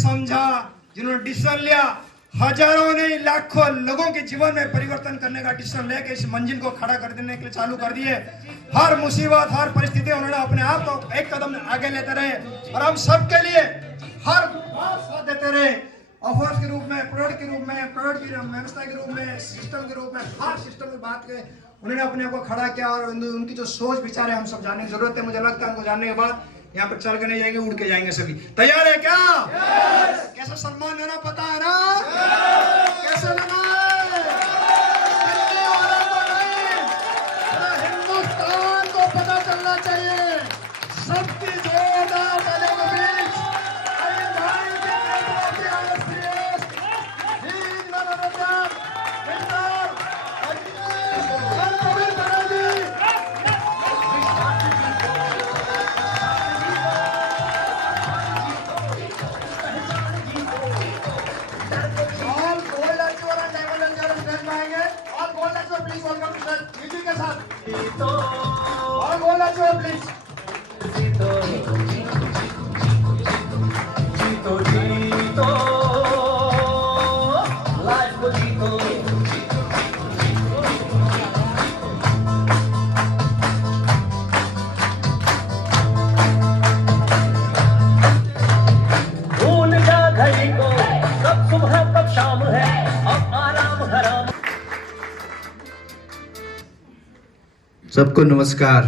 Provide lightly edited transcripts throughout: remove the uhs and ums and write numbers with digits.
समझा, जिन्होंने डिसीजन लिया, हजारों नहीं लाखों लोगों के जीवन में परिवर्तन करने का डिसीजन लेके इस मंजिल को खड़ा कर देने के लिए चालू कर दिए। हर मुसीबत, हर परिस्थिति उन्होंने अपने आप को एक कदम आगे लेते रहे और हम सबके लिए हर साथ देते रहे। ऑफर्स के रूप में, प्रोडक्ट के रूप में, प्रोडक्ट की व्यवस्था के रूप में, सिस्टम के रूप में, हर सिस्टम की बात के उन्होंने अपने आप को खड़ा किया और उनकी जो सोच विचार है हम सब जानने की जरूरत है। मुझे लगता है उनको जानने के बाद यहाँ पर चल के नहीं जाएंगे, उड़ के जाएंगे सभी। तैयार है क्या? कैसा सम्मान लेना पता है ना? कैसे लेना है? दिल्ली वालों को नहीं, पूरा हिंदुस्तान को पता चलना चाहिए। सबकी जोरदार तालियों के बीच सबको नमस्कार,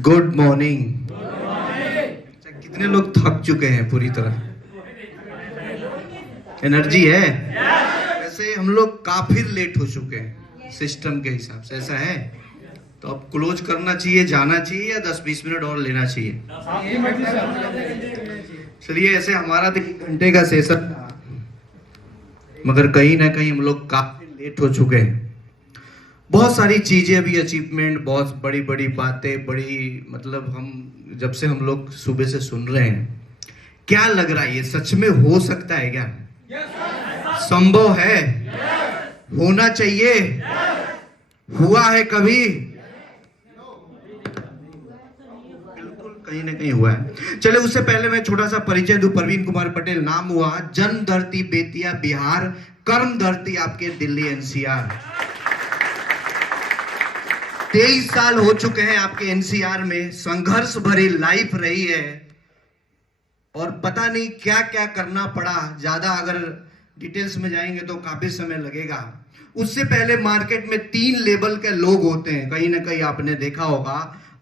गुड मॉर्निंग। कितने लोग थक चुके हैं पूरी तरह? एनर्जी है? वैसे हम लोग काफी लेट हो चुके हैं सिस्टम के हिसाब से, ऐसा है? तो अब क्लोज करना चाहिए, जाना चाहिए या 10-20 मिनट और लेना चाहिए? चलिए, ऐसे हमारा तो 1 घंटे का सेशन था, मगर कहीं ना कहीं हम लोग काफी लेट हो चुके हैं। बहुत सारी चीजें अभी, अचीवमेंट, बहुत बड़ी बड़ी बातें, बड़ी मतलब हम जब से हम लोग सुबह से सुन रहे हैं, क्या लग रहा है ये सच में हो सकता है क्या? संभव है? होना चाहिए? हुआ है कभी? बिल्कुल कहीं ना कहीं हुआ है। चले, उससे पहले मैं छोटा सा परिचय दूं। परवीन कुमार पटेल नाम हुआ, जन्म धरती बेतिया बिहार, कर्म धरती आपके दिल्ली एनसीआर। 23 साल हो चुके हैं आपके एनसीआर में, संघर्ष भरी लाइफ रही है और पता नहीं क्या क्या करना पड़ा। ज्यादा अगर डिटेल्स में जाएंगे तो काफी समय लगेगा। उससे पहले मार्केट में 3 लेवल के लोग होते हैं, कहीं ना कहीं आपने देखा होगा,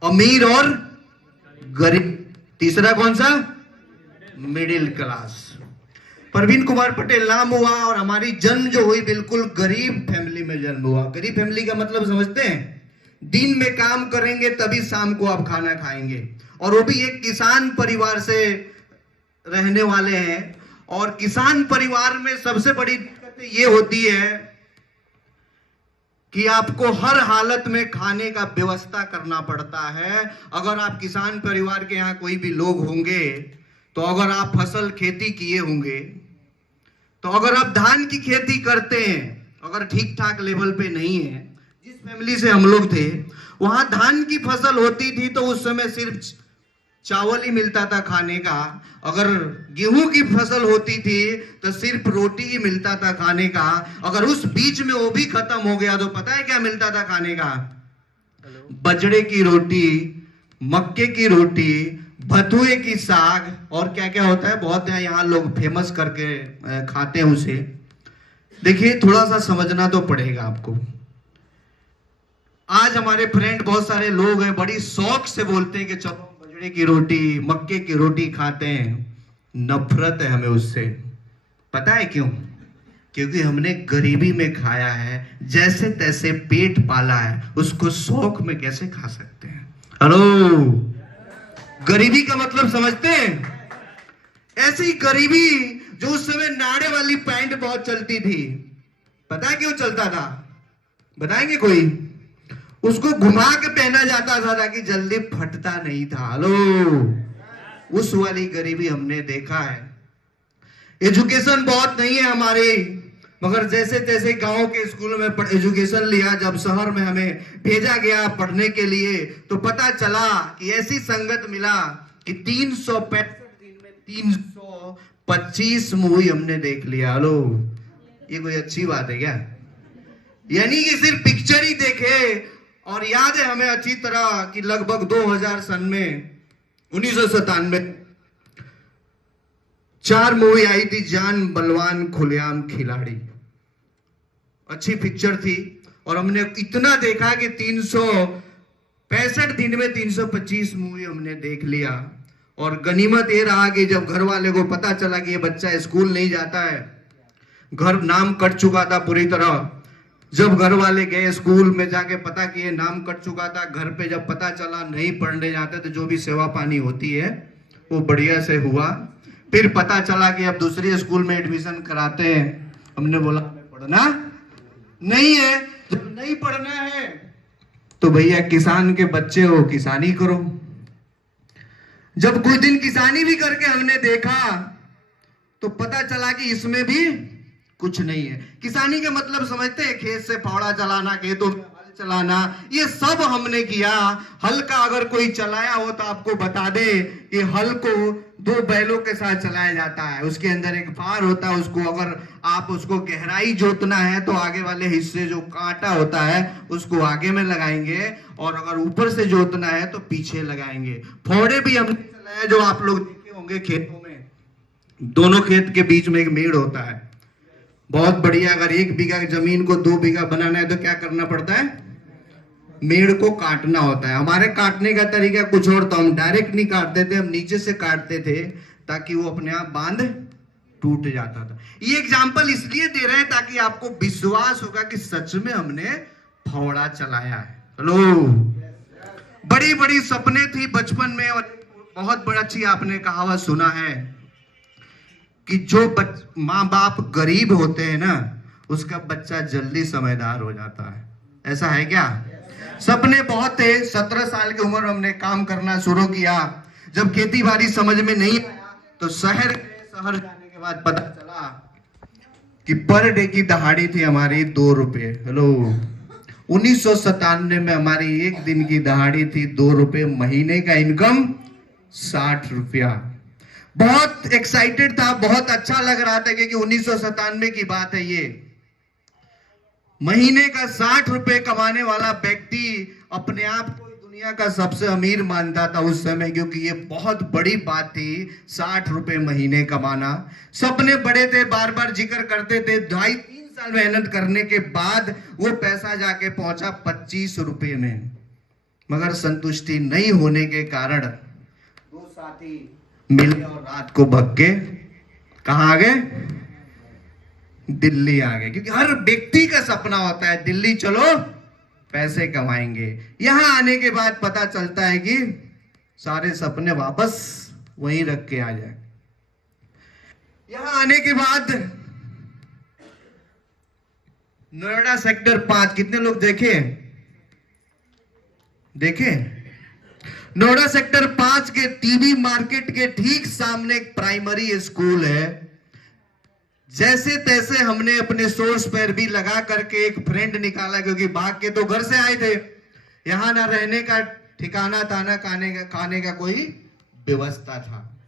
अमीर और गरीब। तीसरा कौन सा? Middle class. परवीन कुमार पटेल नाम हुआ और हमारी जन्म जो हुई बिल्कुल गरीब फैमिली में जन्म हुआ। गरीब फैमिली का मतलब समझते हैं? दिन में काम करेंगे तभी शाम को आप खाना खाएंगे, और वो भी एक किसान परिवार से रहने वाले हैं। और किसान परिवार में सबसे बड़ी दिक्कत ये होती है कि आपको हर हालत में खाने का व्यवस्था करना पड़ता है। अगर आप किसान परिवार के यहाँ कोई भी लोग होंगे, तो अगर आप फसल खेती किए होंगे, तो अगर आप धान की खेती करते हैं, अगर ठीक ठाक लेवल पे नहीं है, जिस फैमिली से हम लोग थे वहां धान की फसल होती थी तो उस समय सिर्फ चावल ही मिलता था खाने का। अगर गेहूं की फसल होती थी तो सिर्फ रोटी ही मिलता था खाने का। अगर उस बीच में वो भी खत्म हो गया तो पता है क्या मिलता था खाने का? बजड़े की रोटी, मक्के की रोटी, बथुए की साग, और क्या क्या होता है, बहुत यहाँ लोग फेमस करके खाते हैं उसे। देखिए, थोड़ा सा समझना तो पड़ेगा आपको। आज हमारे फ्रेंड बहुत सारे लोग हैं, बड़ी शौक से बोलते हैं कि चलो बजड़े की रोटी, मक्के की रोटी खाते हैं। नफरत है हमें उससे। पता है क्यों? क्योंकि हमने गरीबी में खाया है, जैसे तैसे पेट पाला है, उसको शौक में कैसे खा सकते हैं? हेलो, गरीबी का मतलब समझते हैं? ऐसी ही गरीबी जो उस समय नाड़े वाली पैंट बहुत चलती थी। पता है क्यों चलता था? बताएंगे कोई? उसको घुमा के पहना जाता था ताकि जल्दी फटता नहीं था। हेलो, उस वाली गरीबी हमने देखा है। एजुकेशन बहुत नहीं है हमारे, मगर जैसे तैसे गांव के स्कूल में एजुकेशन लिया। जब शहर में हमें भेजा गया पढ़ने के लिए तो पता चला कि ऐसी संगत मिला कि 365 दिन में 325 मूवी हमने देख लिया। हेलो, ये कोई अच्छी बात है क्या? यानी कि सिर्फ पिक्चर ही देखे। और याद है हमें अच्छी तरह कि लगभग 2000 सन में 1997 4 मूवी आई थी, जान, बलवान, खुलेआम, खिलाड़ी। अच्छी पिक्चर थी और हमने इतना देखा कि 365 दिन में 325 मूवी हमने देख लिया। और गनीमत ये रहा कि जब घर वाले को पता चला कि ये बच्चा स्कूल नहीं जाता है, घर नाम कट चुका था पूरी तरह। जब घर वाले गए स्कूल में जाके पता किए नाम कट चुका था, घर पे जब पता चला नहीं पढ़ने जाते तो जो भी सेवा पानी होती है वो बढ़िया से हुआ। फिर पता चला कि अब दूसरे स्कूल में एडमिशन कराते हैं। हमने बोला हमें पढ़ना नहीं है। जब नहीं पढ़ना है तो भैया किसान के बच्चे हो, किसानी करो। जब कुछ दिन किसानी भी करके हमने देखा तो पता चला कि इसमें भी कुछ नहीं है। किसानी का मतलब समझते हैं, खेत से फावड़ा चलाना, खेतों में हल चलाना, ये सब हमने किया। हल का अगर कोई चलाया हो तो आपको बता दे कि हल को 2 बैलों के साथ चलाया जाता है। उसके अंदर एक फार होता है, उसको अगर आप उसको गहराई जोतना है तो आगे वाले हिस्से जो कांटा होता है उसको आगे में लगाएंगे, और अगर ऊपर से जोतना है तो पीछे लगाएंगे। फावड़े भी हमने चलाया, जो आप लोग देखे होंगे खेतों में, दोनों खेत के बीच में एक मेड़ होता है, बहुत बढ़िया। अगर 1 बीघा जमीन को 2 बीघा बनाना है तो क्या करना पड़ता है? मेड़ को काटना होता है। हमारे काटने का तरीका कुछ और, तो हम डायरेक्ट नहीं काटते थे, हम नीचे से काटते थे ताकि वो अपने आप बांध टूट जाता था। ये एग्जांपल इसलिए दे रहे हैं ताकि आपको विश्वास होगा कि सच में हमने फावड़ा चलाया है। हेलो, बड़ी बड़ी सपने थी बचपन में। और बहुत बड़ी अच्छी आपने कहावत सुना है कि जो माँ बाप गरीब होते हैं ना, उसका बच्चा जल्दी समझदार हो जाता है। ऐसा है क्या? सपने बहुत थे। 17 साल की उम्र में हमने काम करना शुरू किया। जब खेती बाड़ी समझ में नहीं आया तो शहर जाने के बाद पता चला कि पर डे की दहाड़ी थी हमारी 2 रुपए। हेलो, 1997 में हमारी 1 दिन की दहाड़ी थी 2 रुपए, महीने का इनकम 60 रुपया। बहुत एक्साइटेड था, बहुत अच्छा लग रहा था क्योंकि 1997 की बात है ये। महीने का 60 रुपए कमाने वाला व्यक्ति अपने आप को दुनिया का सबसे अमीर मानता था उस समय, क्योंकि ये बहुत बड़ी बात थी 60 रुपए महीने कमाना। सपने बड़े थे, बार बार जिक्र करते थे। 2.5-3 साल मेहनत करने के बाद वो पैसा जाके पहुंचा 25 रुपए में। मगर संतुष्टि नहीं होने के कारण 2 साथी मिले और रात को भग के कहां आ गए? दिल्ली आ गए। क्योंकि हर व्यक्ति का सपना होता है दिल्ली चलो पैसे कमाएंगे। यहां आने के बाद पता चलता है कि सारे सपने वापस वहीं रख के आ जाए। यहां आने के बाद नोएडा सेक्टर 5 कितने लोग देखे? नोएडा सेक्टर 5 के टीबी मार्केट के ठीक सामने एक प्राइमरी स्कूल है। जैसे तैसे हमने अपने सोर्स पर भी लगा करके एक फ्रेंड निकाला, क्योंकि भाग के तो घर से आए थे। यहां ना रहने का ठिकाना था, ना खाने का कोई व्यवस्था था।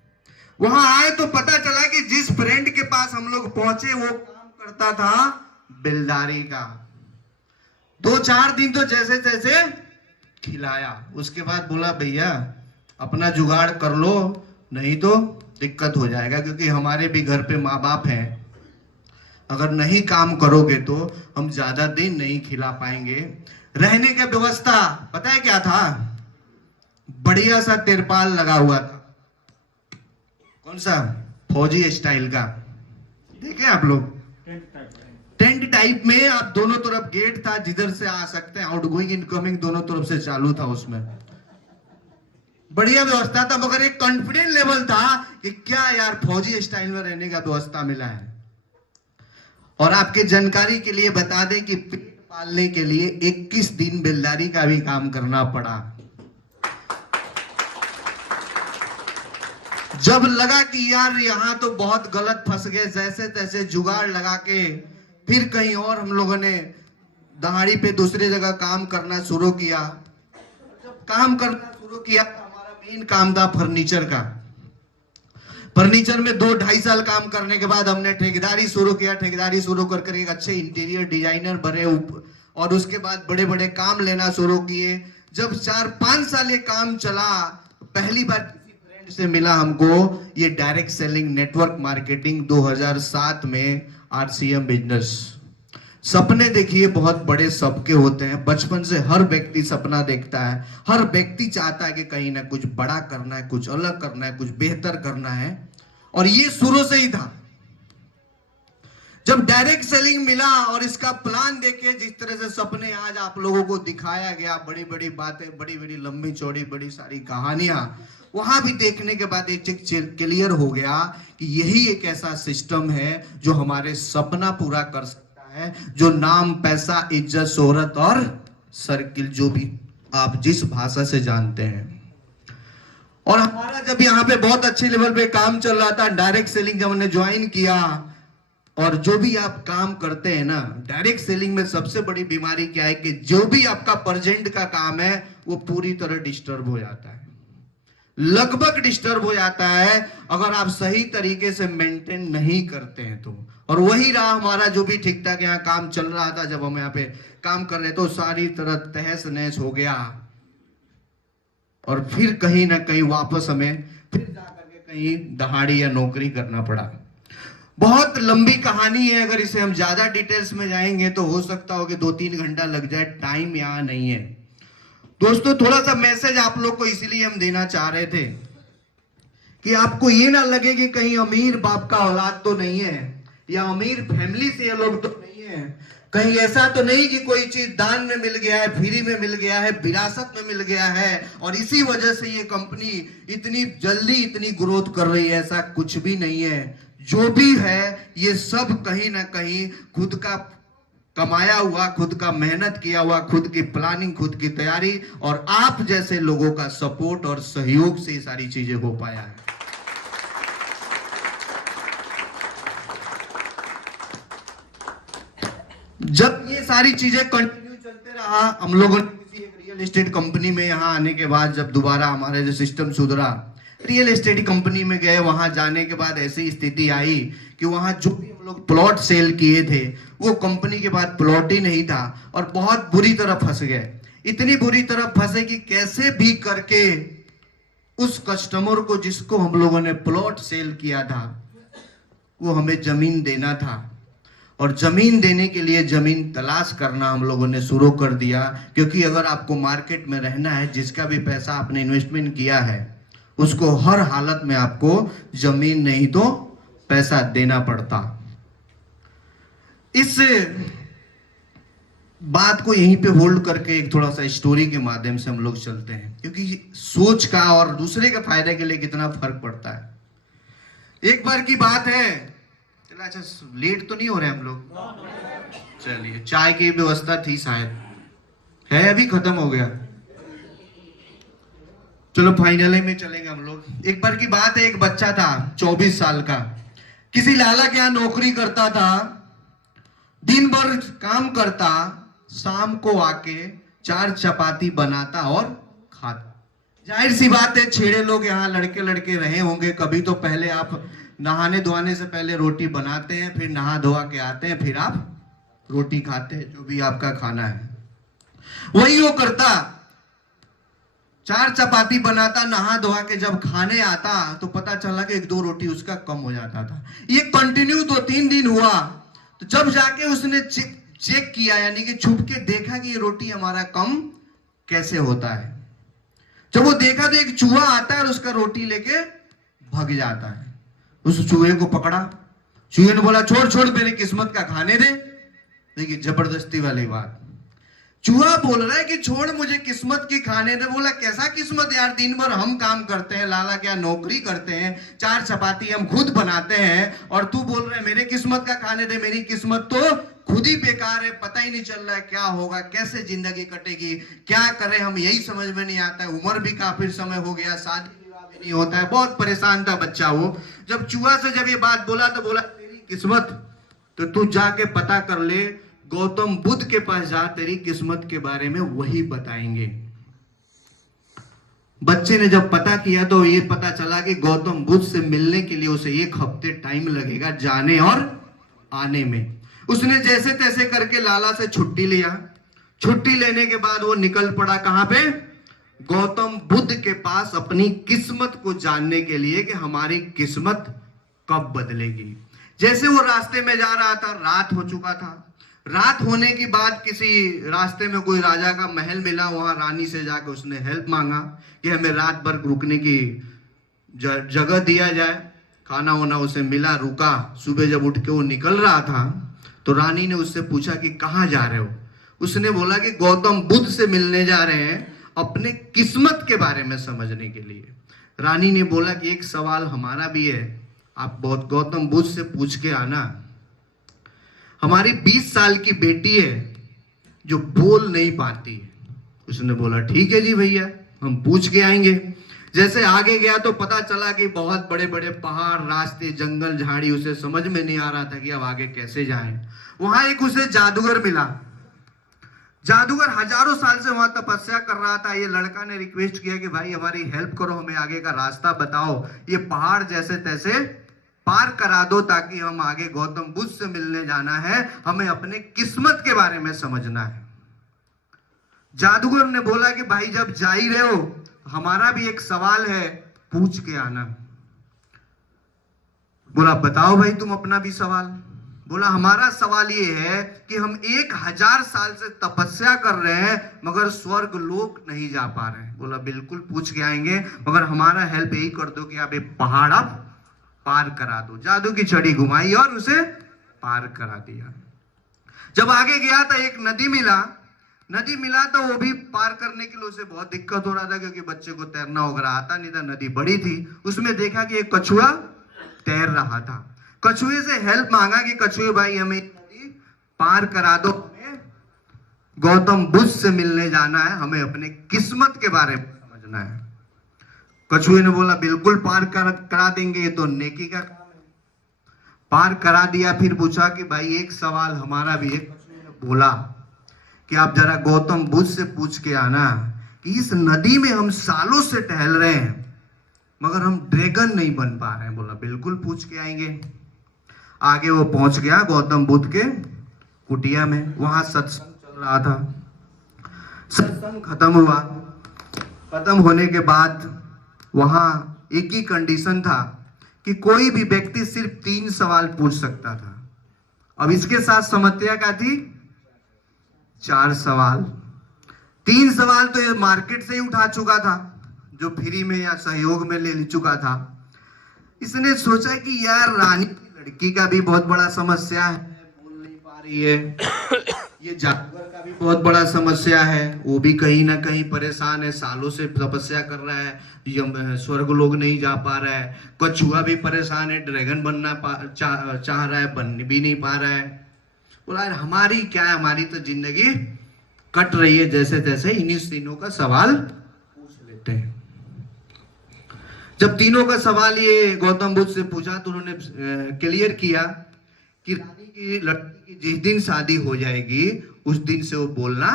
वहां आए तो पता चला कि जिस फ्रेंड के पास हम लोग पहुंचे वो काम करता था बिल्डारी का। 2-4 दिन तो जैसे तैसे खिलाया। उसके बाद बोला भैया अपना जुगाड़ कर लो, नहीं तो दिक्कत हो जाएगा, क्योंकि हमारे भी घर पे माँ बाप हैं। अगर नहीं काम करोगे तो हम ज्यादा दिन नहीं खिला पाएंगे। रहने का व्यवस्था पता है क्या था? बढ़िया सा तिरपाल लगा हुआ था। कौन सा? फौजी स्टाइल का। देखे आप लोग? टेंट टाइप में। आप दोनों तरफ गेट था, जिधर से आ सकते हैं, आउटगोइंग इनकमिंग दोनों तरफ से चालू था। उसमें बढ़िया व्यवस्था था, मगर एक कॉन्फिडेंट लेवल था कि क्या यार फौजी स्टाइल में रहने का व्यवस्था मिला है। और आपके जानकारी के लिए बता दें कि पेट पालने के लिए 21 दिन बिल्डारी का भी काम करना पड़ा। जब लगा कि यार यहां तो बहुत गलत फंस गए, जैसे तैसे जुगाड़ लगा के फिर कहीं और हम लोगों ने दहाड़ी पे दूसरी जगह काम करना शुरू किया। जब काम करना शुरू किया तो हमारा मेन काम था फर्नीचर का। फर्नीचर में 2-2.5 साल काम करने के बाद हमने ठेकेदारी शुरू किया। ठेकेदारी शुरू कर एक अच्छे इंटीरियर डिजाइनर बने और उसके बाद बड़े बड़े काम लेना शुरू किए। जब 4-5 साल ये काम चला, पहली बार किसी ब्रांड से मिला हमको ये डायरेक्ट सेलिंग नेटवर्क मार्केटिंग 2007 में RCM बिजनेस। सपने देखिए बहुत बड़े सबके होते हैं। बचपन से हर व्यक्ति सपना देखता है, हर व्यक्ति चाहता है कि कहीं ना कुछ बड़ा करना है, कुछ अलग करना है, कुछ बेहतर करना है। और ये शुरू से ही था। जब डायरेक्ट सेलिंग मिला और इसका प्लान देखे, जिस तरह से सपने आज आप लोगों को दिखाया गया, बड़ी बड़ी बातें, बड़ी बड़ी लंबी चौड़ी बड़ी सारी कहानियां, वहां भी देखने के बाद एक चीज क्लियर हो गया कि यही एक ऐसा सिस्टम है जो हमारे सपना पूरा कर सकता है, जो नाम, पैसा, इज्जत, शोहरत और सर्किल, जो भी आप जिस भाषा से जानते हैं। और हमारा जब यहाँ पे बहुत अच्छे लेवल पे काम चल रहा था, डायरेक्ट सेलिंग जब हमने ज्वाइन किया, और जो भी आप काम करते हैं ना, डायरेक्ट सेलिंग में सबसे बड़ी बीमारी क्या है कि जो भी आपका प्रेजेंट का काम है वो पूरी तरह डिस्टर्ब हो जाता है, लगभग डिस्टर्ब हो जाता है अगर आप सही तरीके से मेंटेन नहीं करते हैं तो। और वही रहा हमारा जो भी ठीक ठाक यहाँ काम चल रहा था। जब हम यहाँ पे काम कर रहे तो सारी तरह तहस नहस हो गया और फिर कहीं ना कहीं वापस हमें फिर जाकर के कहीं दहाड़ी या नौकरी करना पड़ा। बहुत लंबी कहानी है, अगर इसे हम ज्यादा डिटेल्स में जाएंगे तो हो सकता हो कि 2-3 घंटा लग जाए, टाइम यहाँ नहीं है। दोस्तों थोड़ा सा मैसेज आप लोग को इसीलिए हम देना चाह रहे थे कि आपको ये ना लगे कि कहीं अमीर बाप का औलाद तो नहीं है या अमीर फैमिली से ये लोग तो नहीं है, कहीं ऐसा तो नहीं कि कोई चीज दान में मिल गया है, फ्री में मिल गया है, विरासत में मिल गया है और इसी वजह से ये कंपनी इतनी जल्दी इतनी ग्रोथ कर रही है। ऐसा कुछ भी नहीं है। जो भी है ये सब कहीं ना कहीं खुद का कमाया हुआ, खुद का मेहनत किया हुआ, खुद की प्लानिंग, खुद की तैयारी और आप जैसे लोगों का सपोर्ट और सहयोग से ये सारी चीजें हो पाया है। जब ये सारी चीजें कंटिन्यू चलते रहा, हम लोगों ने किसी एक रियल एस्टेट कंपनी में यहाँ आने के बाद जब दोबारा हमारे जो सिस्टम सुधरा, रियल एस्टेट कंपनी में गए, वहां जाने के बाद ऐसी स्थिति आई कि वहां जो भी हम लोग प्लॉट सेल किए थे वो कंपनी के बाद प्लॉट ही नहीं था और बहुत बुरी तरह फंस गए। इतनी बुरी तरह फंसे कि कैसे भी करके उस कस्टमर को जिसको हम लोगों ने प्लॉट सेल किया था वो हमें जमीन देना था और जमीन देने के लिए जमीन तलाश करना हम लोगों ने शुरू कर दिया। क्योंकि अगर आपको मार्केट में रहना है, जिसका भी पैसा आपने इन्वेस्टमेंट किया है उसको हर हालत में आपको जमीन नहीं तो पैसा देना पड़ता। इस बात को यहीं पे होल्ड करके एक थोड़ा सा स्टोरी के माध्यम से हम लोग चलते हैं, क्योंकि सोच का और दूसरे के फायदे के लिए कितना फर्क पड़ता है। एक बार की बात है, चला अच्छा लेट तो नहीं हो रहे हम लोग, चलिए चाय की व्यवस्था थी शायद, है अभी खत्म हो गया, चलो फाइनल में चलेंगे हम लोग। एक बार की बात है, एक बच्चा था 24 साल का, किसी लाला के यहाँ नौकरी करता था, दिन भर काम करता, शाम को आके 4 चपाती बनाता और खाता। जाहिर सी बात है छेड़े लोग यहाँ लड़के लड़के रहे होंगे कभी, तो पहले आप नहाने धोने से पहले रोटी बनाते हैं, फिर नहा धोआ के आते हैं, फिर आप रोटी खाते हैं, जो भी आपका खाना है वही वो करता। 4 चपाती बनाता, नहा धोआ के जब खाने आता तो पता चला कि 1-2 रोटी उसका कम हो जाता था। ये कंटिन्यू 2-3 दिन हुआ, तो जब जाके उसने चेक किया, यानी कि छुप के देखा कि ये रोटी हमारा कम कैसे होता है। जब वो देखा तो एक चूहा आता है और उसका रोटी लेके भाग जाता है। उस चूहे को पकड़ा, चूहे ने बोला छोड़ छोड़ मेरी किस्मत का खाने दे। देखिए जबरदस्ती वाली बात, चूहा बोल रहा है कि छोड़ मुझे किस्मत की खाने दे। बोला कैसा किस्मत यार, दिन भर हम काम करते हैं, लाला क्या नौकरी करते हैं, 4 चपाती हम खुद बनाते हैं और तू बोल रहा है मेरे किस्मत का खाने दे। मेरी किस्मत तो खुद ही बेकार है, पता ही नहीं चल रहा है क्या होगा, कैसे जिंदगी कटेगी, क्या करें हम यही समझ में नहीं आता है। उम्र भी काफी समय हो गया, शादी विवाह भी नहीं होता है, बहुत परेशान था बच्चा वो। जब चूहा से जब ये बात बोला तो बोला तेरी किस्मत तो तू जाके पता कर ले, गौतम बुद्ध के पास जा, तेरी किस्मत के बारे में वही बताएंगे। बच्चे ने जब पता किया तो ये पता चला कि गौतम बुद्ध से मिलने के लिए उसे 1 हफ्ते टाइम लगेगा जाने और आने में। उसने जैसे तैसे करके लाला से छुट्टी लिया। छुट्टी लेने के बाद वो निकल पड़ा कहां पे? गौतम बुद्ध के पास, अपनी किस्मत को जानने के लिए कि हमारी किस्मत कब बदलेगी। जैसे वो रास्ते में जा रहा था, रात हो चुका था। रात होने के बाद किसी रास्ते में कोई राजा का महल मिला, वहां रानी से जाकर उसने हेल्प मांगा कि हमें रात भर रुकने की जगह दिया जाए। खाना वाना उसे मिला, रुका। सुबह जब उठ के वो निकल रहा था तो रानी ने उससे पूछा कि कहाँ जा रहे हो? उसने बोला कि गौतम बुद्ध से मिलने जा रहे हैं, अपने किस्मत के बारे में समझने के लिए। रानी ने बोला कि एक सवाल हमारा भी है, आप बहुत गौतम बुद्ध से पूछ के आना। हमारी 20 साल की बेटी है जो बोल नहीं पाती है। उसने बोला ठीक है जी भैया, हम पूछ के आएंगे। जैसे आगे गया तो पता चला कि बहुत बड़े बड़े पहाड़, रास्ते, जंगल, झाड़ी, उसे समझ में नहीं आ रहा था कि अब आगे कैसे जाएं। वहां एक उसे जादूगर मिला। जादूगर हजारों साल से वहां तपस्या कर रहा था। ये लड़का ने रिक्वेस्ट किया कि भाई हमारी हेल्प करो, हमें आगे का रास्ता बताओ, ये पहाड़ जैसे तैसे पार करा दो ताकि हम आगे गौतम बुद्ध से मिलने जाना है, हमें अपने किस्मत के बारे में समझना है। जादूगर ने बोला कि भाई जब जा ही रहे हो, हमारा भी एक सवाल है, पूछ के आना। बोला बताओ भाई तुम अपना भी सवाल। बोला हमारा सवाल ये है कि हम 1000 साल से तपस्या कर रहे हैं मगर स्वर्ग लोक नहीं जा पा रहे हैं। बोला बिल्कुल पूछ के आएंगे, मगर हमारा हेल्प यही कर दो कि आप एक पहाड़ आप पार करा दो। जादू की छड़ी घुमाई और उसे पार करा दिया। जब आगे गया तो एक नदी मिला तो वो भी पार करने के लिए उसे बहुत दिक्कत हो रहा था, क्योंकि बच्चे को तैरना वगैरह आता नहीं था, नदी बड़ी थी। उसमें देखा कि एक कछुआ तैर रहा था। कछुए से हेल्प मांगा कि कछुए भाई हमें नदी पार करा दो, हमें गौतम बुद्ध से मिलने जाना है, हमें अपने किस्मत के बारे में समझना है। कछुए ने बोला बिल्कुल पार करा देंगे, ये तो नेकी का काम है। पार करा दिया। फिर पूछा कि भाई एक सवाल हमारा भी है। कछुए ने बोला कि आप जरा गौतम बुद्ध से पूछ के आना कि इस नदी में हम सालों से टहल रहे हैं मगर हम ड्रैगन नहीं बन पा रहे हैं। बोला बिल्कुल पूछ के आएंगे। आगे वो पहुंच गया गौतम बुद्ध के कुटिया में। वहां सत्संग चल रहा था। सत्संग खत्म हुआ। खत्म होने के बाद वहां एक ही कंडीशन था कि कोई भी व्यक्ति सिर्फ 3 सवाल पूछ सकता था। अब इसके साथ समस्या क्या थी? 4 सवाल। 3 सवाल तो ये मार्केट से ही उठा चुका था, जो फ्री में या सहयोग में ले चुका था। इसने सोचा कि यार रानी की लड़की का भी बहुत बड़ा समस्या है, बोल नहीं पा रही है। ये जादूगर का भी बहुत बड़ा समस्या है, वो भी कहीं ना कहीं परेशान है, सालों से तपस्या कर रहा है, स्वर्ग लोग नहीं जा पा रहा है। कछुआ भी परेशान है, ड्रैगन बनना चाह रहा है, बन भी नहीं पा रहा है। बोला हमारी क्या है, हमारी तो जिंदगी कट रही है जैसे तैसे, इन्हीं तीनों का सवाल पूछ लेते हैं। जब तीनों का सवाल ये गौतम बुद्ध से पूछा तो उन्होंने क्लियर किया कि रानी की लड़की की जिस दिन शादी हो जाएगी उस दिन से वो बोलना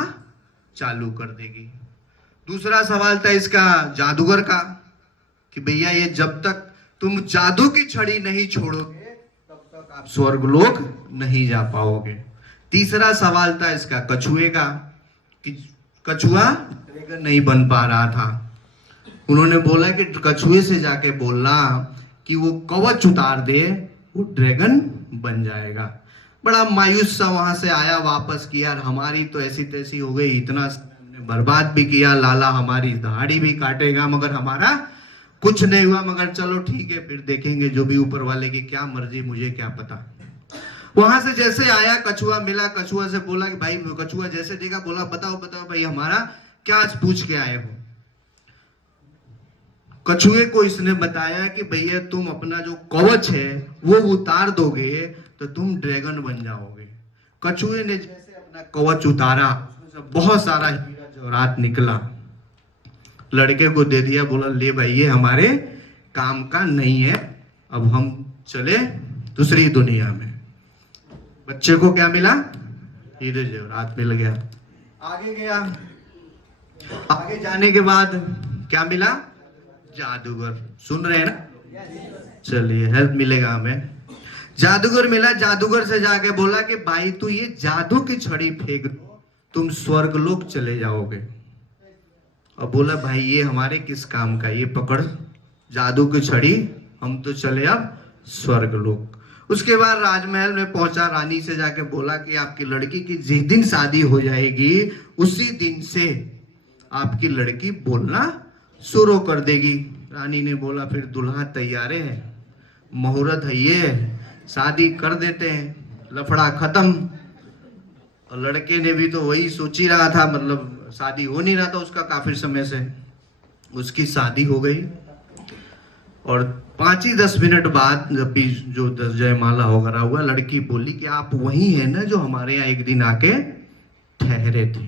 चालू कर देगी। दूसरा सवाल था इसका जादूगर का कि भैया ये जब तक तुम जादू की छड़ी नहीं छोड़ोगे तब तक आप स्वर्ग लोक नहीं जा पाओगे। तीसरा सवाल था इसका कछुए का कि कछुआ ड्रैगन नहीं बन पा रहा था। उन्होंने बोला कि कछुए से जाके बोलना कि वो कवच उतार दे, वो ड्रैगन बन जाएगा। बड़ा मायूस सा वहां से आया वापस कि यार हमारी तो ऐसी तैसी हो गई, इतना हमने बर्बाद भी किया, लाला हमारी दाढ़ी भी काटेगा मगर हमारा कुछ नहीं हुआ। मगर चलो ठीक है, फिर देखेंगे जो भी ऊपर वाले की क्या मर्जी, मुझे क्या पता। वहां से जैसे आया कछुआ मिला, कछुआ से बोला कि भाई, कछुआ जैसे देखा बोला बताओ बताओ भाई हमारा क्या आज पूछ के आए हो। कछुए को इसने बताया कि भैया तुम अपना जो कवच है वो उतार दोगे तो तुम ड्रैगन बन जाओगे। कछुए ने जैसे अपना कवच उतारा, बहुत सारा हीरा जवाहरात निकला, लड़के को दे दिया। बोला ले भाई ये हमारे काम का नहीं है, अब हम चले दूसरी दुनिया में। बच्चे को क्या मिला? हीरे जवाहरात मिल गया। आगे गया। आगे जाने के बाद क्या मिला? जादूगर। सुन रहे हैं ना? चलिए हेल्प मिलेगा हमें। जादूगर मिला। जादूगर से जाके बोला कि भाई तू ये जादू की छड़ी फेंक दो, तुम स्वर्गलोक चले जाओगे। अब बोला भाई ये हमारे किस काम का, ये पकड़ जादू की छड़ी, हम तो चले अब स्वर्गलोक। उसके बाद राजमहल में पहुंचा, रानी से जाके बोला कि आपकी लड़की की जिस दिन शादी हो जाएगी उसी दिन से आपकी लड़की बोलना शुरू कर देगी। रानी ने बोला फिर दुल्हा तैयार है, मुहूर्त है, ये शादी कर देते हैं, लफड़ा खत्म। और लड़के ने भी तो वही सोच ही रहा था, मतलब शादी हो नहीं रहा था उसका काफी समय से। उसकी शादी हो गई और 5 ही 10 मिनट बाद जब भी जो जयमाला वगैरह हुआ, लड़की बोली कि आप वही है ना जो हमारे यहाँ एक दिन आके ठहरे थे।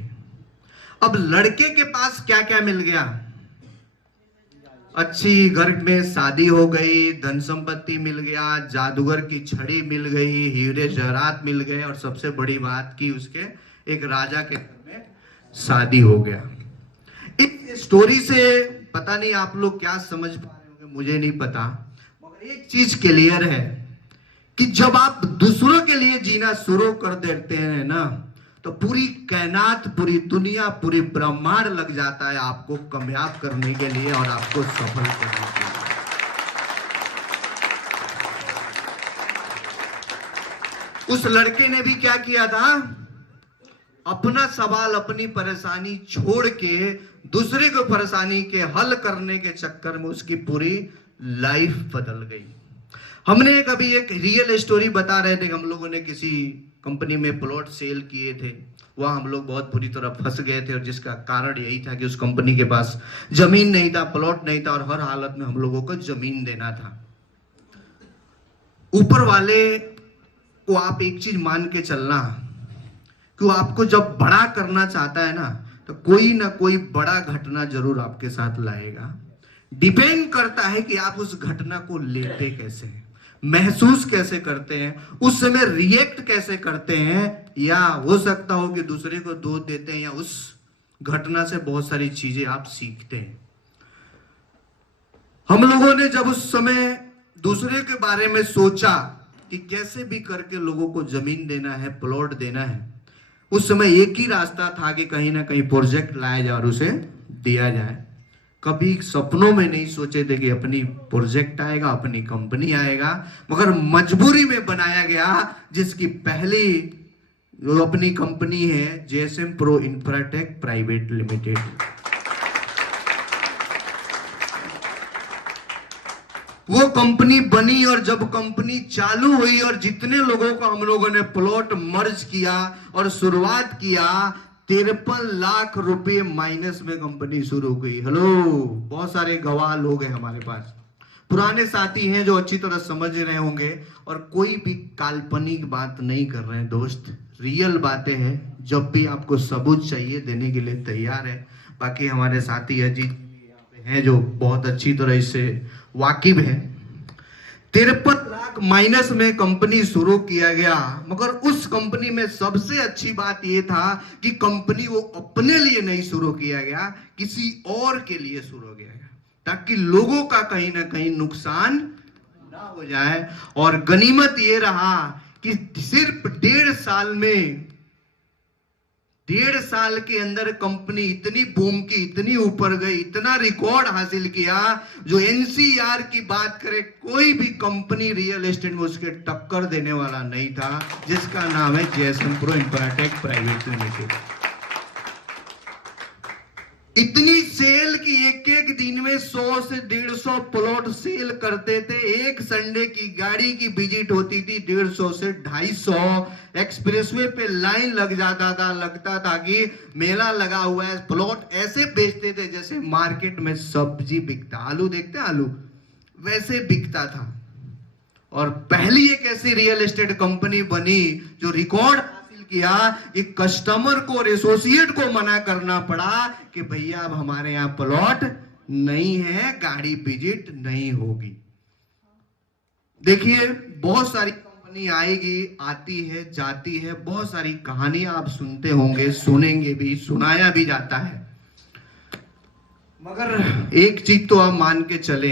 अब लड़के के पास क्या क्या मिल गया? अच्छी घर में शादी हो गई, धन संपत्ति मिल गया, जादूगर की छड़ी मिल गई, हीरे जवाहरात मिल गए, और सबसे बड़ी बात की उसके एक राजा के घर में शादी हो गया। इस स्टोरी से पता नहीं आप लोग क्या समझ पा रहे होंगे, मुझे नहीं पता, मगर एक चीज क्लियर है कि जब आप दूसरों के लिए जीना शुरू कर देते हैं ना, तो पूरी कायनात, पूरी दुनिया, पूरी ब्रह्मांड लग जाता है आपको कामयाब करने के लिए और आपको सफल करने के लिए। उस लड़के ने भी क्या किया था? अपना सवाल, अपनी परेशानी छोड़ के दूसरे को परेशानी के हल करने के चक्कर में उसकी पूरी लाइफ बदल गई। हमने कभी एक रियल स्टोरी बता रहे थे, हम लोगों ने किसी कंपनी में प्लॉट सेल किए थे, वहां हम लोग बहुत बुरी तरह फंस गए थे, और जिसका कारण यही था कि उस कंपनी के पास जमीन नहीं था, प्लॉट नहीं था, और हर हालत में हम लोगों को जमीन देना था। ऊपर वाले को आप एक चीज मान के चलना कि वो आपको जब बड़ा करना चाहता है ना, तो कोई ना कोई बड़ा घटना जरूर आपके साथ लाएगा। डिपेंड करता है कि आप उस घटना को लेते कैसे हैं, महसूस कैसे करते हैं, उस समय रिएक्ट कैसे करते हैं, या हो सकता हो कि दूसरे को दोष देते हैं, या उस घटना से बहुत सारी चीजें आप सीखते हैं। हम लोगों ने जब उस समय दूसरे के बारे में सोचा कि कैसे भी करके लोगों को जमीन देना है, प्लॉट देना है, उस समय एक ही रास्ता था कि कहीं ना कहीं प्रोजेक्ट लाया जाए और उसे दिया जाए। कभी सपनों में नहीं सोचे थे कि अपनी प्रोजेक्ट आएगा, अपनी कंपनी आएगा, मगर मजबूरी में बनाया गया, जिसकी पहली जो अपनी कंपनी है JSM pro Infratech private limited. वो कंपनी बनी, और जब कंपनी चालू हुई और जितने लोगों को हम लोगों ने प्लॉट मर्ज किया और शुरुआत किया, 53 लाख रुपए माइनस में कंपनी शुरू हुई। हेलो, बहुत सारे गवाह लोग हैं हमारे पास, पुराने साथी हैं जो अच्छी तरह समझ रहे होंगे, और कोई भी काल्पनिक बात नहीं कर रहे हैं दोस्त, रियल बातें हैं। जब भी आपको सबूत चाहिए देने के लिए तैयार है। बाकी हमारे साथी अजीत हैं जो बहुत अच्छी तरह इससे वाकिफ है। 53 लाख माइनस में कंपनी शुरू किया गया, मगर उस कंपनी में सबसे अच्छी बात यह था कि कंपनी वो अपने लिए नहीं शुरू किया गया, किसी और के लिए शुरू किया गया, ताकि लोगों का कहीं ना कहीं नुकसान ना हो जाए। और गनीमत ये रहा कि सिर्फ 1.5 साल में, 1.5 साल के अंदर कंपनी इतनी बूम की, इतनी ऊपर गई, इतना रिकॉर्ड हासिल किया, जो एनसीआर की बात करे कोई भी कंपनी रियल एस्टेट में उसके टक्कर देने वाला नहीं था, जिसका नाम है JSM pro Infratech private limited. इतनी सेल की एक दिन में 100 से 150 प्लॉट सेल करते थे। एक संडे की गाड़ी की विजिट होती थी 150 से 250। एक्सप्रेसवे पे लाइन लग जाता था, लगता था कि मेला लगा हुआ है। प्लॉट ऐसे बेचते थे जैसे मार्केट में सब्जी बिकता, आलू देखते आलू, वैसे बिकता था। और पहली एक ऐसी रियल एस्टेट कंपनी बनी जो रिकॉर्ड किया कि कस्टमर को और एसोसिएट को मना करना पड़ा कि भैया अब हमारे यहां प्लॉट नहीं है, गाड़ी विजिट नहीं होगी। देखिए, बहुत सारी कंपनी आएगी, आती है, जाती है, बहुत सारी कहानियां आप सुनते होंगे, सुनेंगे भी, सुनाया भी जाता है। मगर एक चीज तो आप मान के चले,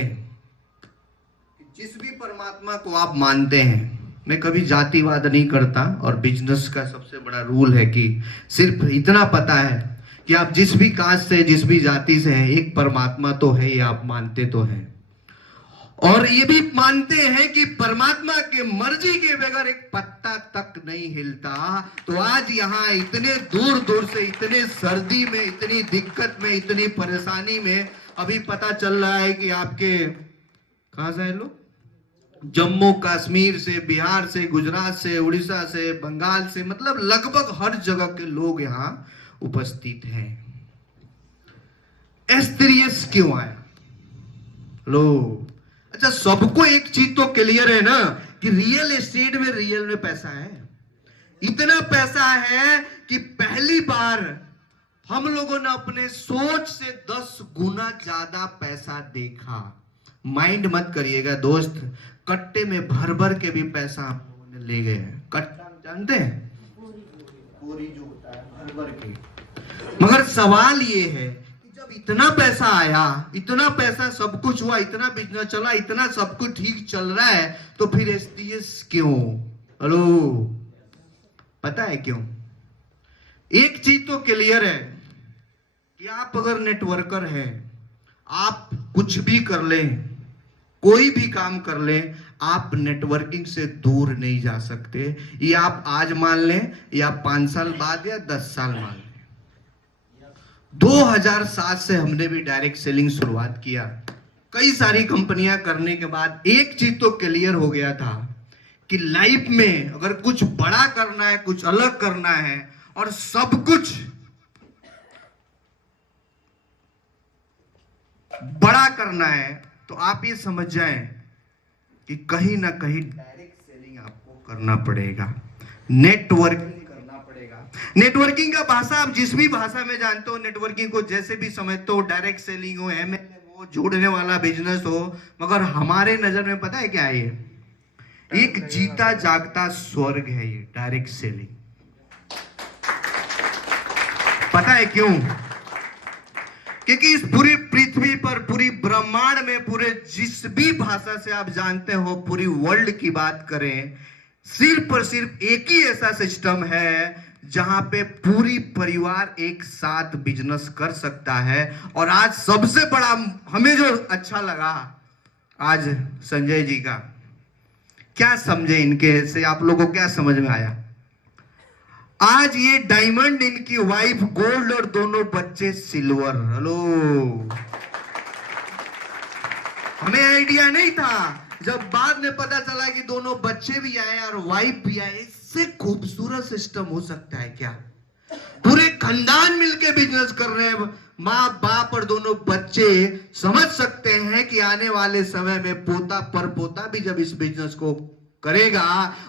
जिस भी परमात्मा को आप मानते हैं, मैं कभी जातिवाद नहीं करता, और बिजनेस का सबसे बड़ा रूल है कि सिर्फ इतना पता है कि आप जिस भी कास्ट से, जिस भी जाति से हैं, एक परमात्मा तो है, ये आप मानते तो हैं, और ये भी मानते हैं कि परमात्मा के मर्जी के बगैर एक पत्ता तक नहीं हिलता। तो आज यहाँ इतने दूर दूर से, इतने सर्दी में, इतनी दिक्कत में, इतनी परेशानी में, अभी पता चल रहा है कि आपके कहां से हैं लोग, जम्मू कश्मीर से, बिहार से, गुजरात से, उड़ीसा से, बंगाल से, मतलब लगभग हर जगह के लोग यहाँ उपस्थित हैं। एस्टेरियस क्यों आया? लो, अच्छा, सबको एक चीज तो क्लियर है ना कि रियल एस्टेट में, रियल में पैसा है। इतना पैसा है कि पहली बार हम लोगों ने अपने सोच से 10 गुना ज्यादा पैसा देखा। माइंड मत करिएगा दोस्त, कट्टे में भर भर के भी पैसा हम लोगों ने ले गए हैं। कट्टा जानते हैं, बोरी जो होता है, भर भर के। मगर सवाल ये है कि जब इतना पैसा आया, इतना पैसा, सब कुछ हुआ, इतना बिजनेस चला, इतना सब कुछ ठीक चल रहा है, तो फिर एसटीएस क्यों? हेलो, पता है क्यों? एक चीज तो क्लियर है कि आप अगर नेटवर्कर हैं, आप कुछ भी कर लें, कोई भी काम कर लें, आप नेटवर्किंग से दूर नहीं जा सकते। ये आप आज मान लें, या 5 साल बाद, या 10 साल मान लें। 2007 से हमने भी डायरेक्ट सेलिंग शुरुआत किया। कई सारी कंपनियां करने के बाद एक चीज तो क्लियर हो गया था कि लाइफ में अगर कुछ बड़ा करना है, कुछ अलग करना है, और सब कुछ बड़ा करना है, तो आप ये समझ जाएं कि कहीं ना कहीं डायरेक्ट सेलिंग आपको करना पड़ेगा, नेटवर्किंग करना पड़ेगा। नेटवर्किंग का भाषा आप जिस भी भाषा में जानते हो, नेटवर्किंग को जैसे भी समझते हो, डायरेक्ट सेलिंग हो, एमएलएम हो, जोड़ने वाला बिजनेस हो, मगर हमारे नजर में पता है क्या है? ये एक जीता जागता स्वर्ग है, ये डायरेक्ट सेलिंग। पता है क्यों? क्योंकि इस पूरी पृथ्वी पर, पूरी ब्रह्मांड में, पूरे जिस भी भाषा से आप जानते हो, पूरी वर्ल्ड की बात करें, सिर्फ और सिर्फ एक ही ऐसा सिस्टम है जहां पे पूरी परिवार एक साथ बिजनेस कर सकता है। और आज सबसे बड़ा हमें जो अच्छा लगा, आज संजय जी का, क्या समझे इनके से, आप लोगों को क्या समझ में आया? आज ये डायमंड, इनकी वाइफ गोल्ड, और दोनों बच्चे सिल्वर। हेलो, हमें आइडिया नहीं था, जब बाद में पता चला कि दोनों बच्चे भी आए और वाइफ भी आए। इससे खूबसूरत सिस्टम हो सकता है क्या? पूरे खानदान मिलके बिजनेस कर रहे हैं, माँ बाप और दोनों बच्चे। समझ सकते हैं कि आने वाले समय में पोता पर पोता भी जब इस बिजनेस को करेगा,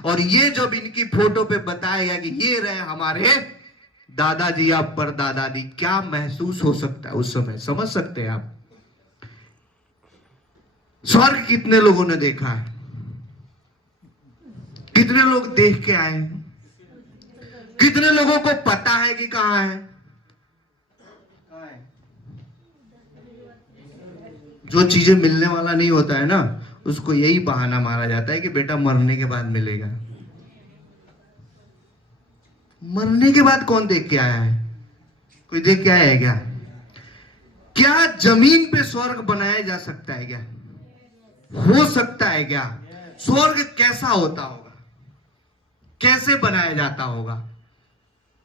और ये जब इनकी फोटो पे बताएगा कि ये रहे हमारे दादाजी या परदादाजी, क्या महसूस हो सकता है उस समय? समझ सकते हैं आप? स्वर्ग कितने लोगों ने देखा है? कितने लोग देख के आए? कितने लोगों को पता है कि कहां है? जो चीजें मिलने वाला नहीं होता है ना, उसको यही बहाना मारा जाता है कि बेटा मरने के बाद मिलेगा। मरने के बाद कौन देख के आया है? कोई देख के आया है क्या? क्या जमीन पे स्वर्ग बनाया जा सकता है क्या? हो सकता है क्या? स्वर्ग कैसा होता होगा? कैसे बनाया जाता होगा?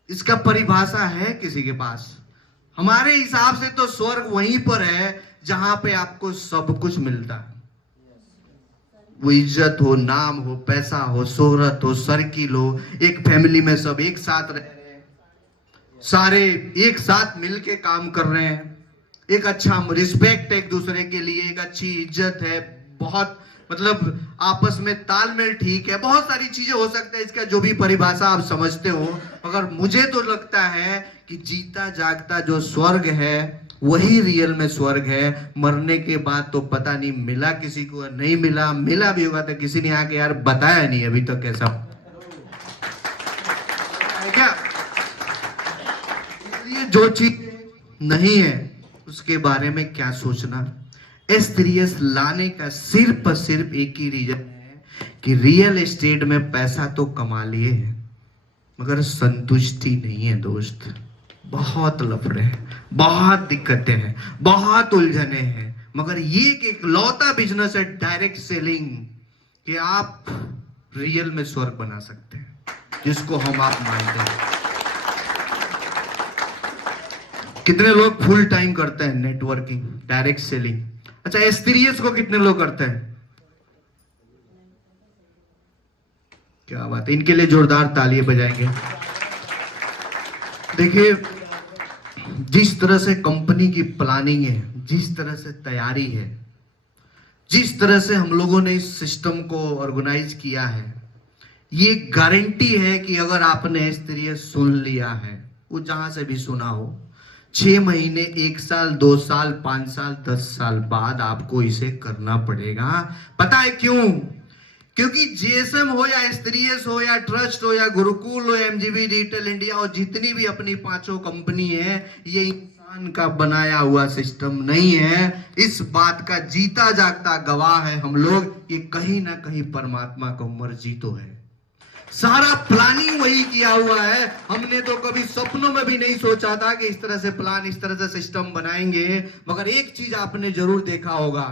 इसका परिभाषा है किसी के पास? हमारे हिसाब से तो स्वर्ग वहीं पर है जहां पे आपको सब कुछ मिलता है। वो इज्जत हो, नाम हो, पैसा हो, शोहरत हो, सर्किल हो, एक फैमिली में सब एक साथ रह रहे हैं, सारे एक साथ मिलके काम कर रहे हैं, एक अच्छा रिस्पेक्ट एक दूसरे के लिए, एक अच्छी इज्जत है, बहुत मतलब आपस में तालमेल ठीक है, बहुत सारी चीजें हो सकता है। इसका जो भी परिभाषा आप समझते हो, मगर मुझे तो लगता है कि जीता जागता जो स्वर्ग है वही रियल में स्वर्ग है। मरने के बाद तो पता नहीं मिला किसी को, नहीं मिला, मिला भी होगा तो किसी ने आके यार बताया नहीं अभी तक कैसा है क्या। इसलिए जो चीज नहीं है उसके बारे में क्या सोचना। एस3एस लाने का सिर्फ एक ही रीजन है कि रियल एस्टेट में पैसा तो कमा लिए हैं मगर संतुष्टि नहीं है दोस्त। बहुत लफड़े हैं, बहुत दिक्कतें हैं, बहुत उलझने हैं, मगर ये एक इकलौता बिजनेस है डायरेक्ट सेलिंग कि आप रियल में स्वर्ग बना सकते हैं, जिसको हम आप मानते हैं। कितने लोग फुल टाइम करते हैं नेटवर्किंग, डायरेक्ट सेलिंग? अच्छा, एस3एस को कितने लोग करते हैं? क्या बात है, इनके लिए जोरदार तालियां बजाएंगे। देखिए, जिस तरह से कंपनी की प्लानिंग है, जिस तरह से तैयारी है, जिस तरह से हम लोगों ने इस सिस्टम को ऑर्गेनाइज किया है, ये गारंटी है कि अगर आपने एस3एस सुन लिया है, वो जहां से भी सुना हो, 6 महीने, 1 साल, 2 साल, 5 साल, 10 साल बाद आपको इसे करना पड़ेगा। पता है क्यों? क्योंकि जीएसएम हो या एस3एस हो या ट्रस्ट हो या गुरुकुल हो, एमजीबी डिजिटल इंडिया हो, जितनी भी अपनी 5 कंपनी है, ये इंसान का बनाया हुआ सिस्टम नहीं है। इस बात का जीता जागता गवाह है हम लोग, ये कहीं ना कहीं परमात्मा को मर्जी तो है। सारा प्लानिंग वही किया हुआ है। हमने तो कभी सपनों में भी नहीं सोचा था कि इस तरह से प्लान, इस तरह से सिस्टम बनाएंगे। मगर एक चीज आपने जरूर देखा होगा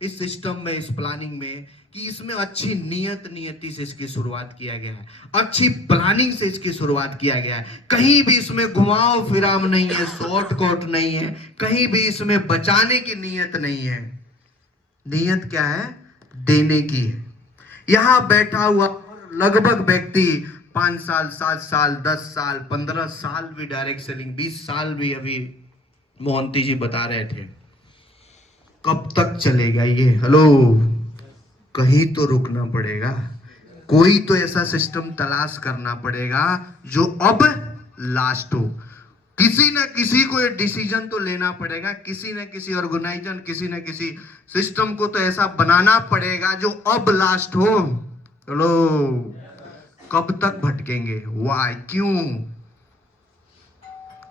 इस सिस्टम में, इस प्लानिंग में, कि इसमें अच्छी नियति से इसकी शुरुआत किया गया है, अच्छी प्लानिंग से इसकी शुरुआत किया गया है। कहीं भी इसमें घुमाव फिराव नहीं है, शॉर्टकट नहीं है, कहीं भी इसमें बचाने की नीयत नहीं है। नीयत क्या है? देने की है। यहां बैठा हुआ लगभग व्यक्ति 5 साल, 7 साल, 10 साल, 15 साल भी डायरेक्ट सेलिंग, 20 साल भी, अभी मोहंती जी बता रहे थे। कब तक चलेगा ये? हेलो, कहीं तो रुकना पड़ेगा। कोई तो ऐसा सिस्टम तलाश करना पड़ेगा जो अब लास्ट हो। किसी न किसी को ये डिसीजन तो लेना पड़ेगा, किसी न किसी ऑर्गेनाइजेशन, किसी न किसी सिस्टम को तो ऐसा बनाना पड़ेगा जो अब लास्ट हो। चलो, कब तक भटकेंगे? वाई? क्यों?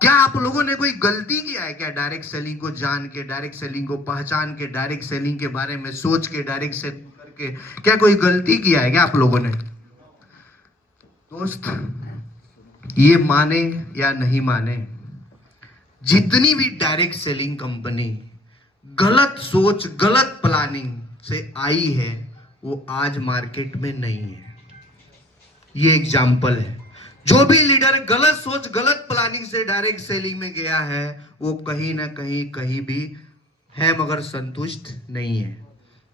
क्या आप लोगों ने कोई गलती किया है क्या? डायरेक्ट सेलिंग को जान के, डायरेक्ट सेलिंग को पहचान के, डायरेक्ट सेलिंग के बारे में सोच के, डायरेक्ट सेलिंग करके क्या कोई गलती किया है क्या आप लोगों ने? दोस्त, ये माने या नहीं माने, जितनी भी डायरेक्ट सेलिंग कंपनी गलत सोच, गलत प्लानिंग से आई है, वो आज मार्केट में नहीं है। ये एग्जाम्पल है। जो भी लीडर गलत सोच, गलत प्लानिंग से डायरेक्ट सेलिंग में गया है, वो कहीं ना कहीं, कहीं भी है मगर संतुष्ट नहीं है।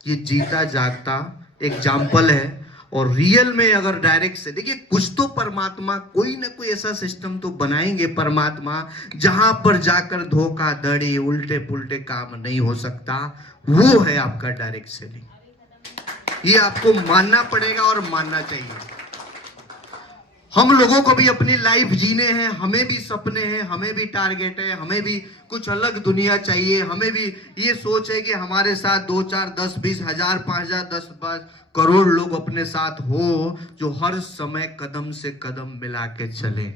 ये जीता जागता एग्जाम्पल है। और रियल में अगर डायरेक्ट से देखिए, कुछ तो परमात्मा, कोई ना कोई ऐसा सिस्टम तो बनाएंगे परमात्मा जहां पर जाकर धोखाधड़ी, उल्टे पुल्टे काम नहीं हो सकता। वो है आपका डायरेक्ट सेलिंग। ये आपको मानना पड़ेगा और मानना चाहिए। हम लोगों को भी अपनी लाइफ जीने हैं, हमें भी सपने हैं, हमें भी टारगेट है, हमें भी कुछ अलग दुनिया चाहिए। हमें भी ये सोच है कि हमारे साथ 2, 4, 10, 20 हजार, 5 हजार, 10, 5 करोड़ लोग अपने साथ हो, जो हर समय कदम से कदम मिला के चले।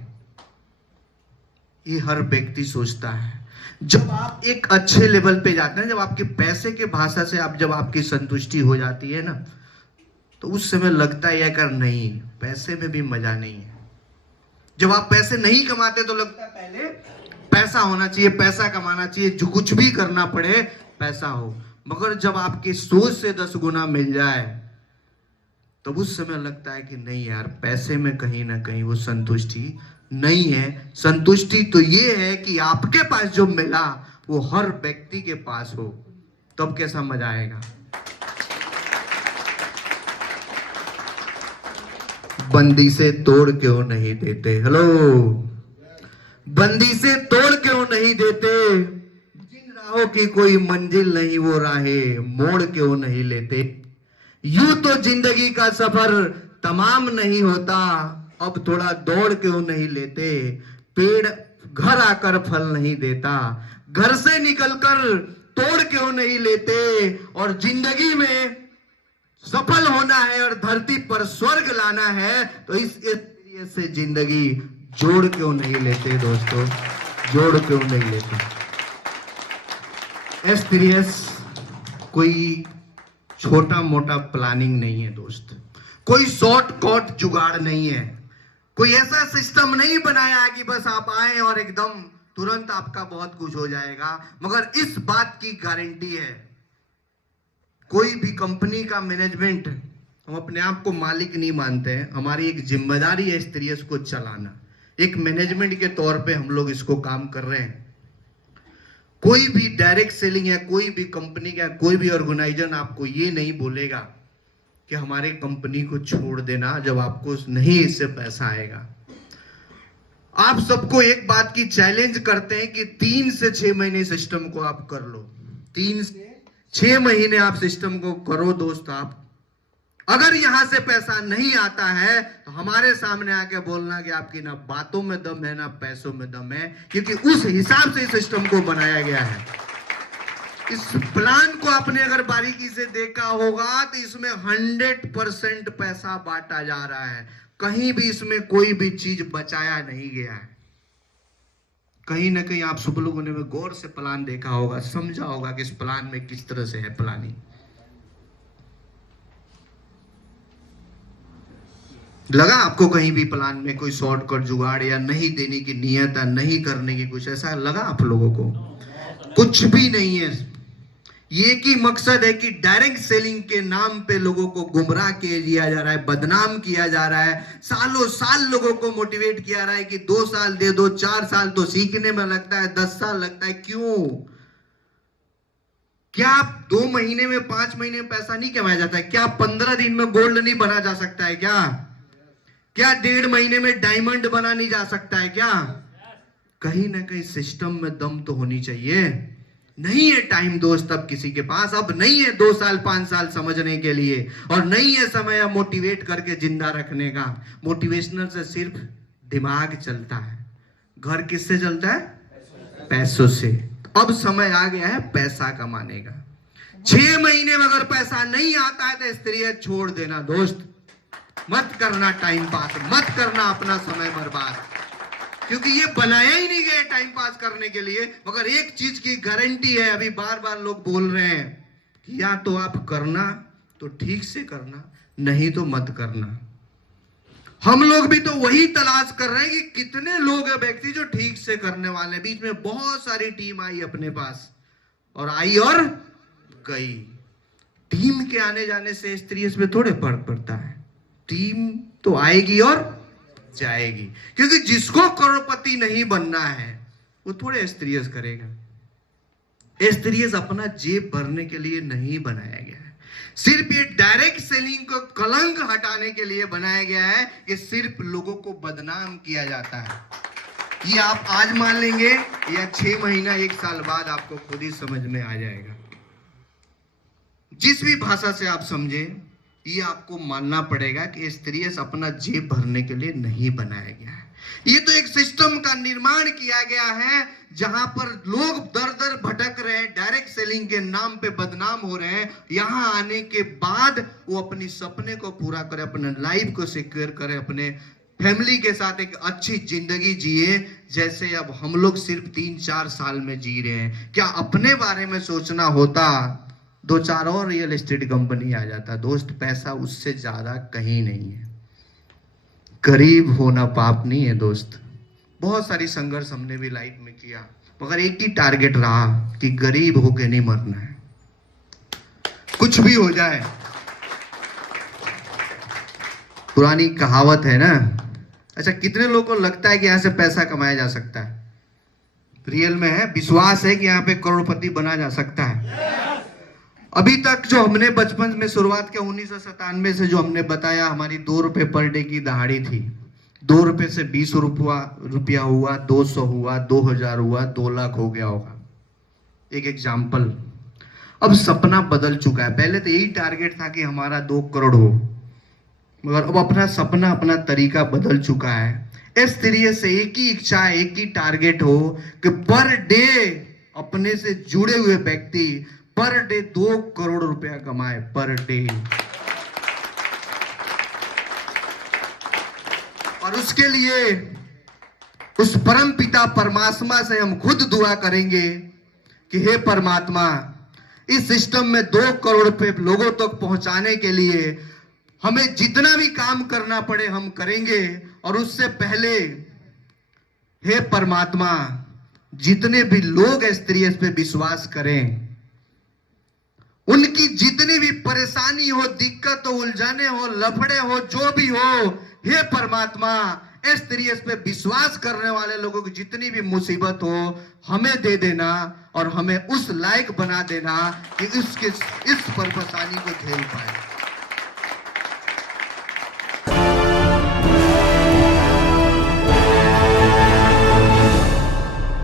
ये हर व्यक्ति सोचता है। जब आप एक अच्छे लेवल पे जाते हैं, जब आपके पैसे के भाषा से जब आपकी संतुष्टि हो जाती है ना, तो उस समय लगता है यार नहीं, पैसे में भी मजा नहीं है। जब आप पैसे नहीं कमाते तो लगता है पहले पैसा होना चाहिए, पैसा कमाना चाहिए, जो कुछ भी करना पड़े पैसा हो। मगर जब आपकी सोच से 10 गुना मिल जाए, तब उस समय लगता है कि नहीं यार, पैसे में कहीं ना कहीं वो संतुष्टि नहीं है। संतुष्टि तो ये है कि आपके पास जो मिला वो हर व्यक्ति के पास हो, तब कैसा मजा आएगा। बंदी से तोड़ क्यों नहीं देते? हेलो, बंदी से तोड़ क्यों नहीं देते? जिन राहों की कोई मंजिल नहीं, वो राहें मोड़ क्यों नहीं लेते? यूं तो जिंदगी का सफर तमाम नहीं होता, अब थोड़ा दौड़ क्यों नहीं लेते? पेड़ घर आकर फल नहीं देता, घर से निकलकर तोड़ क्यों नहीं लेते? और जिंदगी में सफल होना है और धरती पर स्वर्ग लाना है, तो इस से जिंदगी जोड़ क्यों नहीं लेते? दोस्तों, जोड़ क्यों नहीं लेते? एस कोई छोटा मोटा प्लानिंग नहीं है दोस्त, कोई शॉर्टकट जुगाड़ नहीं है, कोई ऐसा सिस्टम नहीं बनाया कि बस आप आए और एकदम तुरंत आपका बहुत कुछ हो जाएगा। मगर इस बात की गारंटी है, कोई भी कंपनी का मैनेजमेंट, हम अपने आप को मालिक नहीं मानते हैं, हमारी एक जिम्मेदारी है एस को चलाना। एक मैनेजमेंट के तौर पे हम लोग इसको काम कर रहे हैं। कोई भी डायरेक्ट सेलिंग या कोई भी कंपनी का कोई भी ऑर्गेनाइजेशन आपको ये नहीं बोलेगा कि हमारे कंपनी को छोड़ देना जब आपको नहीं इससे पैसा आएगा। आप सबको एक बात की चैलेंज करते हैं कि 3 से 6 महीने सिस्टम को आप कर लो। 3 से 6 महीने आप सिस्टम को करो दोस्त। आप अगर यहां से पैसा नहीं आता है तो हमारे सामने आके बोलना कि आपकी ना बातों में दम है ना पैसों में दम है, क्योंकि उस हिसाब से सिस्टम को बनाया गया है। इस प्लान को आपने अगर बारीकी से देखा होगा तो इसमें 100% पैसा बांटा जा रहा है। कहीं भी इसमें कोई भी चीज बचाया नहीं गया है। कहीं ना कहीं आप सब लोगों ने गौर से प्लान देखा होगा, समझा होगा कि इस प्लान में किस तरह से है प्लानिंग। लगा आपको कहीं भी प्लान में कोई शॉर्टकट जुगाड़ या नहीं देने की नियत है, नहीं करने की कुछ ऐसा लगा आप लोगों को? कुछ भी नहीं है। ये की मकसद है कि डायरेक्ट सेलिंग के नाम पे लोगों को गुमराह किया जा रहा है, बदनाम किया जा रहा है। सालों साल लोगों को मोटिवेट किया रहा है कि 2 साल दे दो, 4 साल तो सीखने में लगता है, 10 साल लगता है। क्यों? क्या आप 2 महीने में 5 महीने में पैसा नहीं कमाया जाता है? क्या 15 दिन में गोल्ड नहीं बना जा सकता है? क्या 1.5 महीने में डायमंड बना नहीं जा सकता है? क्या कहीं ना कहीं सिस्टम में दम तो होनी चाहिए। नहीं है टाइम दोस्त अब किसी के पास, अब नहीं है 2 साल 5 साल समझने के लिए, और नहीं है समय मोटिवेट करके जिंदा रखने का। मोटिवेशनल से सिर्फ दिमाग चलता है। घर किससे चलता है? पैसों से। अब समय आ गया है पैसा कमाने का। 6 महीने में अगर पैसा नहीं आता है तो स्त्री छोड़ देना दोस्त। मत करना टाइम पास, मत करना अपना समय बर्बाद, क्योंकि ये बनाया ही नहीं गया टाइम पास करने के लिए। मगर एक चीज की गारंटी है, अभी बार बार लोग बोल रहे हैं कि या तो आप करना तो ठीक से करना, नहीं तो मत करना। हम लोग भी तो वही तलाश कर रहे हैं कि कितने लोग हैं व्यक्ति जो ठीक से करने वाले। बीच में बहुत सारी टीम आई अपने पास, और आई और गई। टीम के आने जाने से स्त्री पे थोड़े फर्क पड़ता है। टीम तो आएगी और जाएगी, क्योंकि जिसको करोड़पति नहीं बनना है वो थोड़े स्त्रीयस करेगा। स्त्रीयस अपना जेब भरने के लिए नहीं बनाया गया है। सिर्फ ये डायरेक्ट सेलिंग को कलंक हटाने के लिए बनाया गया है कि सिर्फ लोगों को बदनाम किया जाता है। ये आप आज मान लेंगे या 6 महीना 1 साल बाद आपको खुद ही समझ में आ जाएगा। जिस भी भाषा से आप समझे, ये आपको मानना पड़ेगा कि स्त्रीयस अपना जेब भरने के लिए नहीं बनाया गया है। ये तो एक सिस्टम का निर्माण किया गया है जहां पर लोग दर दर भटक रहे हैं, डायरेक्ट सेलिंग के नाम पे बदनाम हो रहे हैं। यहां आने के बाद वो अपनी सपने को पूरा करे, अपने लाइफ को सिक्योर करे, अपने फैमिली के साथ एक अच्छी जिंदगी जिए, जैसे अब हम लोग सिर्फ 3-4 साल में जी रहे हैं। क्या अपने बारे में सोचना होता 2-4 और रियल एस्टेट कंपनी आ जाता दोस्त। पैसा उससे ज्यादा कहीं नहीं है। गरीब होना पाप नहीं है दोस्त। बहुत सारी संघर्ष हमने भी लाइफ में किया, मगर एक ही टारगेट रहा कि गरीब होके नहीं मरना है, कुछ भी हो जाए। पुरानी कहावत है ना। अच्छा, कितने लोगों को लगता है कि यहां से पैसा कमाया जा सकता है? रियल में है, विश्वास है कि यहाँ पे करोड़पति बना जा सकता है? अभी तक जो हमने बचपन में शुरुआत किया 1997 से, जो हमने बताया, हमारी 2 रुपए पर डे की दहाड़ी थी। 2 रुपए से 20 रुपया हुआ, 200 हुआ, 2000 हुआ, 2 लाख हो गया होगा। एक एग्जाम्पल। अब सपना बदल चुका है। पहले तो यही टारगेट था कि हमारा 2 करोड़ हो, मगर अब अपना सपना, अपना तरीका बदल चुका है। इस तरीके से एक ही इच्छा, एक ही टारगेट हो कि पर डे अपने से जुड़े हुए व्यक्ति पर डे 2 करोड़ रुपया कमाए पर डे। और उसके लिए उस परम पिता परमात्मा से हम खुद दुआ करेंगे कि हे परमात्मा, इस सिस्टम में 2 करोड़ पे लोगों तक पहुंचाने के लिए हमें जितना भी काम करना पड़े हम करेंगे। और उससे पहले हे परमात्मा, जितने भी लोग इस तरीके पे विश्वास करें, उनकी जितनी भी परेशानी हो, दिक्कत हो, उलझने हो, लफड़े हो, जो भी हो, हे परमात्मा, इस तरीके पे विश्वास करने वाले लोगों की जितनी भी मुसीबत हो हमें दे देना और हमें उस लायक बना देना कि इस परेशानी को झेल पाए।